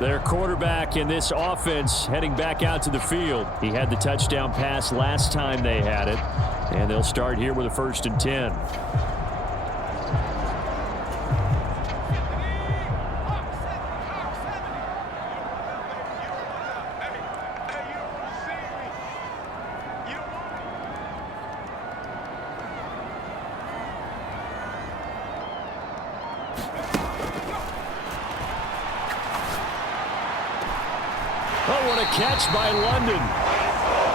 Their quarterback in this offense heading back out to the field. He had the touchdown pass last time they had it. And they'll start here with a 1st and 10. Oh, what a catch by London.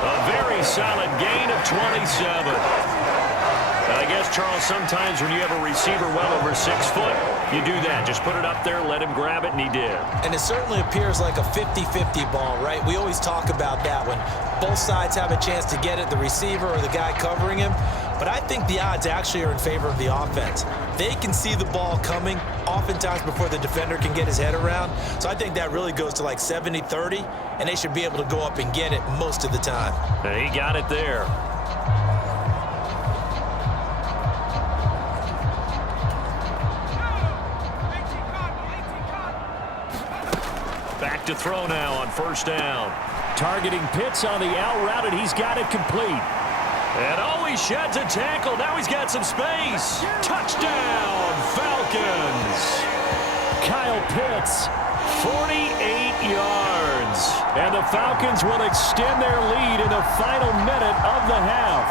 A very solid gain of 27. I guess, Charles, sometimes when you have a receiver well over 6 foot, you do that. Just put it up there, let him grab it, and he did. And it certainly appears like a 50-50 ball, right? We always talk about that when both sides have a chance to get it, the receiver or the guy covering him. But I think the odds actually are in favor of the offense. They can see the ball coming oftentimes before the defender can get his head around. So I think that really goes to like 70-30, and they should be able to go up and get it most of the time. And he got it there. Back to throw now on 1st down. Targeting Pitts on the out route, and he's got it complete. And oh, he sheds a tackle. Now he's got some space. Touchdown, Falcons. Kyle Pitts, 48 yards. And the Falcons will extend their lead in the final minute of the half.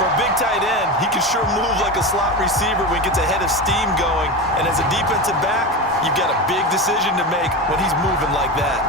For a big tight end, he can sure move like a slot receiver when he gets a head of steam going. And as a defensive back, you've got a big decision to make when he's moving like that.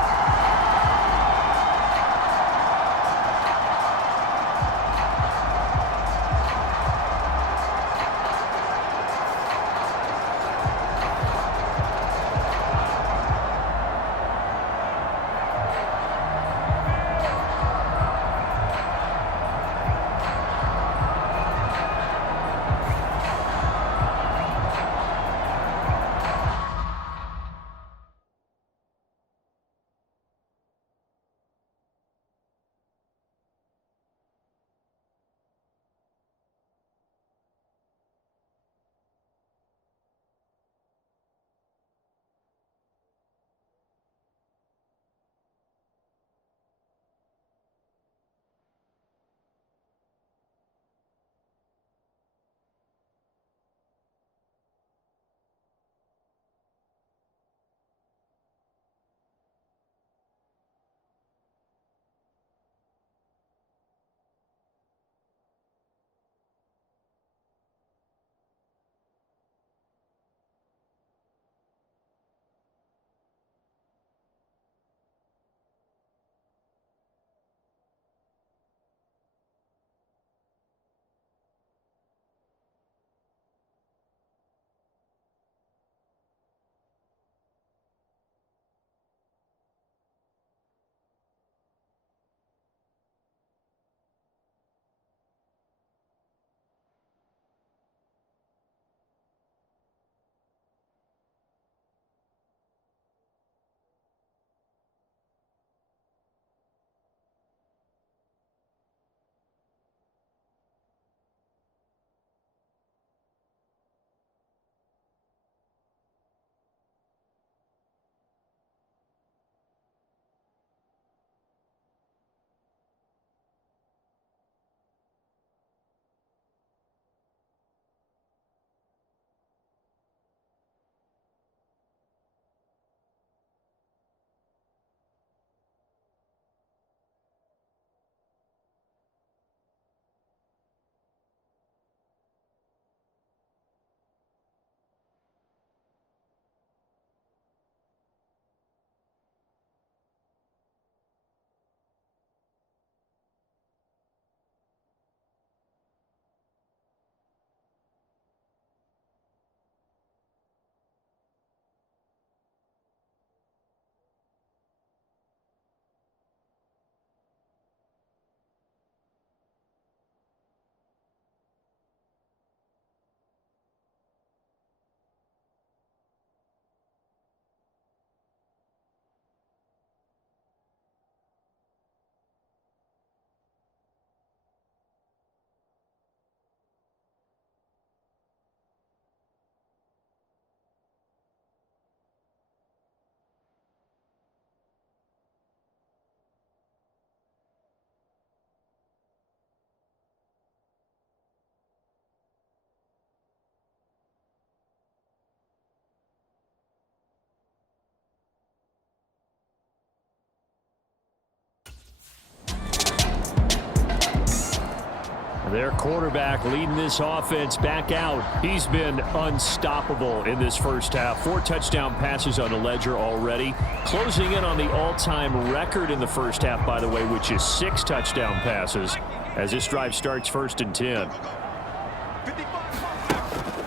Their quarterback leading this offense back out. He's been unstoppable in this first half. 4 touchdown passes on the ledger already. Closing in on the all-time record in the first half, by the way, which is 6 touchdown passes as this drive starts 1st and 10.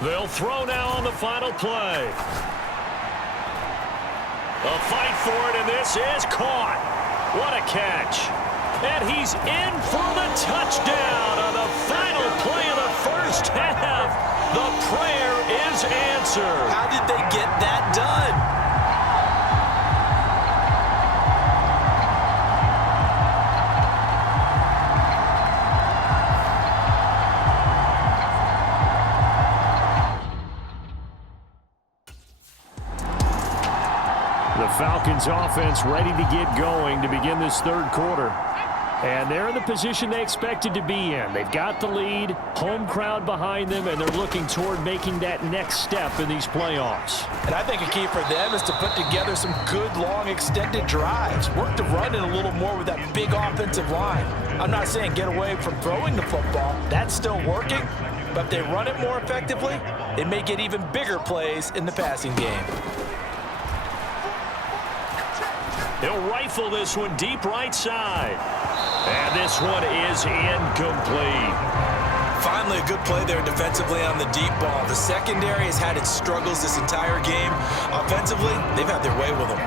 They'll throw now on the final play. A fight for it, and this is caught. What a catch. And he's in for the touchdown on the final play of the first half. The prayer is answered. How did they get that done? The Falcons offense ready to get going to begin this third quarter. And they're in the position they expected to be in. They've got the lead, home crowd behind them, and they're looking toward making that next step in these playoffs. And I think a key for them is to put together some good, long, extended drives. Work the run in a little more with that big offensive line. I'm not saying get away from throwing the football. That's still working. But if they run it more effectively, they may get even bigger plays in the passing game. He'll rifle this one deep right side. And this one is incomplete. Finally, a good play there defensively on the deep ball. The secondary has had its struggles this entire game. Offensively, they've had their way with them.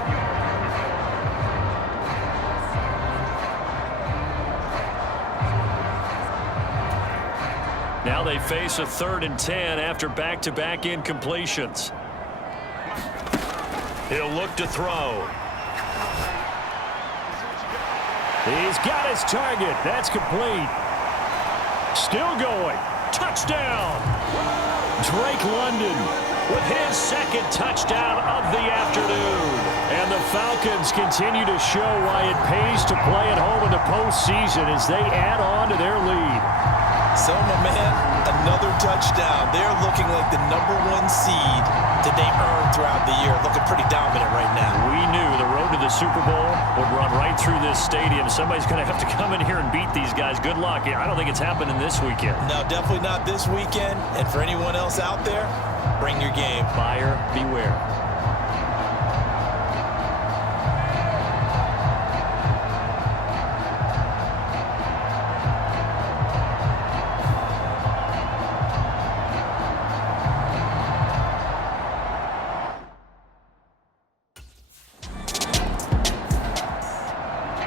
Now they face a 3rd and 10 after back-to-back incompletions. He'll look to throw. He's got his target. That's complete. Still going. Touchdown. Drake London with his 2nd touchdown of the afternoon. And the Falcons continue to show why it pays to play at home in the postseason as they add on to their lead. So, my man, another touchdown. They're looking like the #1 seed that they earned throughout the year. Looking pretty dominant right now. We knew the road to the Super Bowl would run right through this stadium. Somebody's going to have to come in here and beat these guys. Good luck. I don't think it's happening this weekend. No, definitely not this weekend. And for anyone else out there, bring your game. Buyer beware.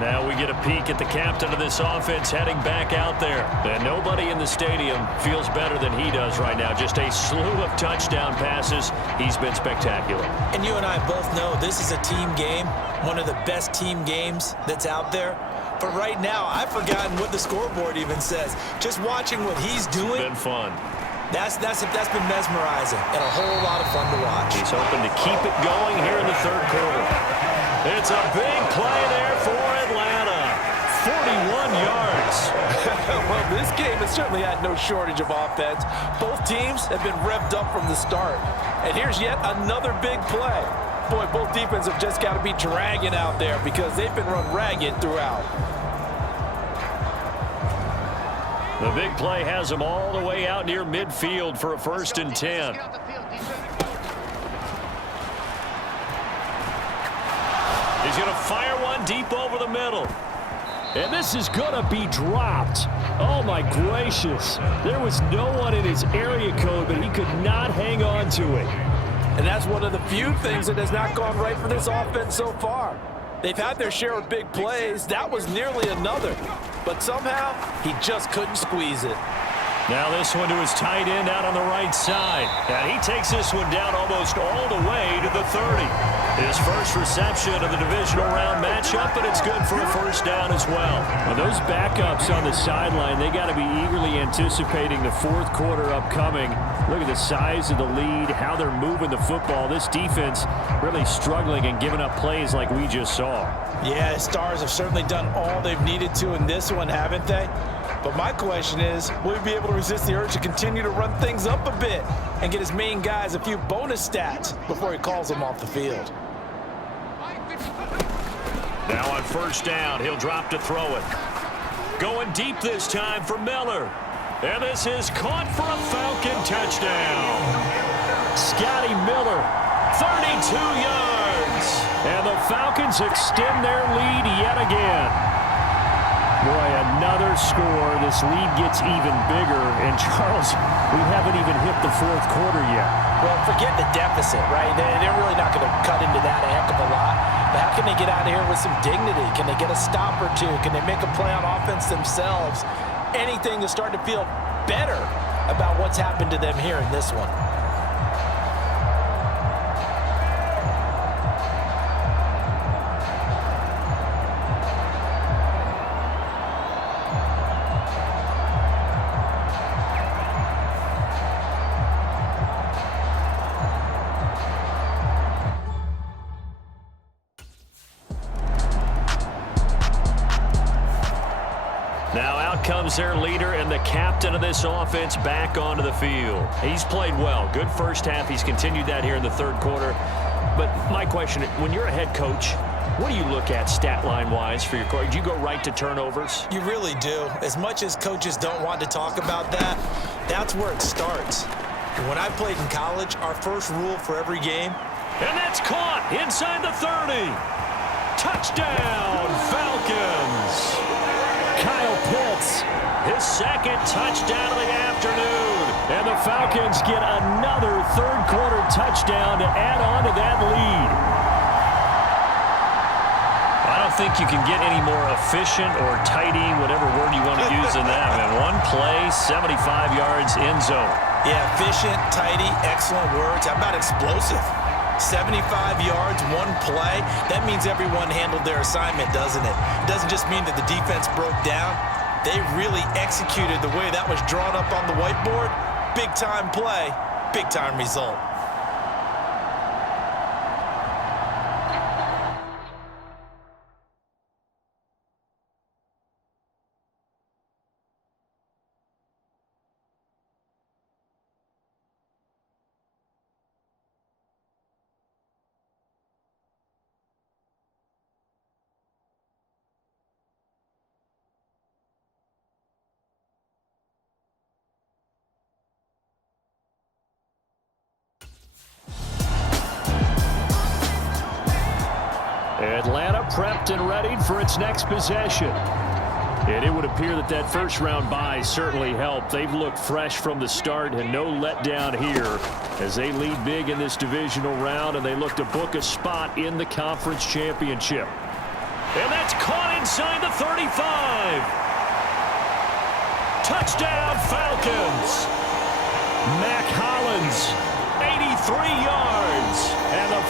Now we get a peek at the captain of this offense heading back out there. And nobody in the stadium feels better than he does right now. Just a slew of touchdown passes. He's been spectacular. And you and I both know this is a team game, one of the best team games that's out there. But right now, I've forgotten what the scoreboard even says. Just watching what he's doing. It's been fun. That's been mesmerizing and a whole lot of fun to watch. He's hoping to keep it going here in the third quarter. It's a big play there for Atlanta. 41 yards. Well, this game has certainly had no shortage of offense. Both teams have been revved up from the start. And here's yet another big play. Boy, both defenses have just got to be dragging out there because they've been run ragged throughout. The big play has him all the way out near midfield for a 1st and 10. He's going to fire one deep over the middle. And this is going to be dropped. Oh, my gracious. There was no one in his area code, but he could not hang on to it. And that's one of the few things that has not gone right for this offense so far. They've had their share of big plays. That was nearly another. But somehow, he just couldn't squeeze it. Now this one to his tight end out on the right side. And he takes this one down almost all the way to the 30. His first reception of the divisional round matchup, but it's good for a 1st down as well. Well, those backups on the sideline, they got to be eagerly anticipating the 4th quarter upcoming. Look at the size of the lead, how they're moving the football. This defense really struggling and giving up plays like we just saw. Yeah, the Stars have certainly done all they've needed to in this one, haven't they? But my question is, will he be able to resist the urge to continue to run things up a bit and get his main guys a few bonus stats before he calls them off the field? Now on 1st down, he'll drop to throw it. Going deep this time for Miller. And this is caught for a Falcon touchdown. Scotty Miller, 32 yards. And the Falcons extend their lead yet again. Boy, another score. This lead gets even bigger. And, Charles, we haven't even hit the fourth quarter yet. Well, forget the deficit, right? They're really not going to cut into that a heck of a lot. But how can they get out of here with some dignity? Can they get a stop or two? Can they make a play on offense themselves? Anything to start to feel better about what's happened to them here in this one. Now out comes their leader and the captain of this offense back onto the field. He's played well. Good first half. He's continued that here in the third quarter. But my question, when you're a head coach, what do you look at stat line-wise for your coach? Do you go right to turnovers? You really do. As much as coaches don't want to talk about that, that's where it starts. When I played in college, our first rule for every game. And that's caught inside the 30. Touchdown, Falcons. Kyle Pitts, his second touchdown of the afternoon. And the Falcons get another third-quarter touchdown to add on to that lead. I don't think you can get any more efficient or tidy, whatever word you want to use in that. And one play, 75 yards in zone. Yeah, efficient, tidy, excellent words. How about explosive? 75 yards, one play. That means everyone handled their assignment, doesn't it? It doesn't just mean that the defense broke down. They really executed the way that was drawn up on the whiteboard. Big-time play, big-time result. Atlanta prepped and readied for its next possession. And it would appear that that first-round bye certainly helped. They've looked fresh from the start and no letdown here as they lead big in this divisional round, and they look to book a spot in the conference championship. And that's caught inside the 35. Touchdown, Falcons. Mac Hollins, 83 yards. And the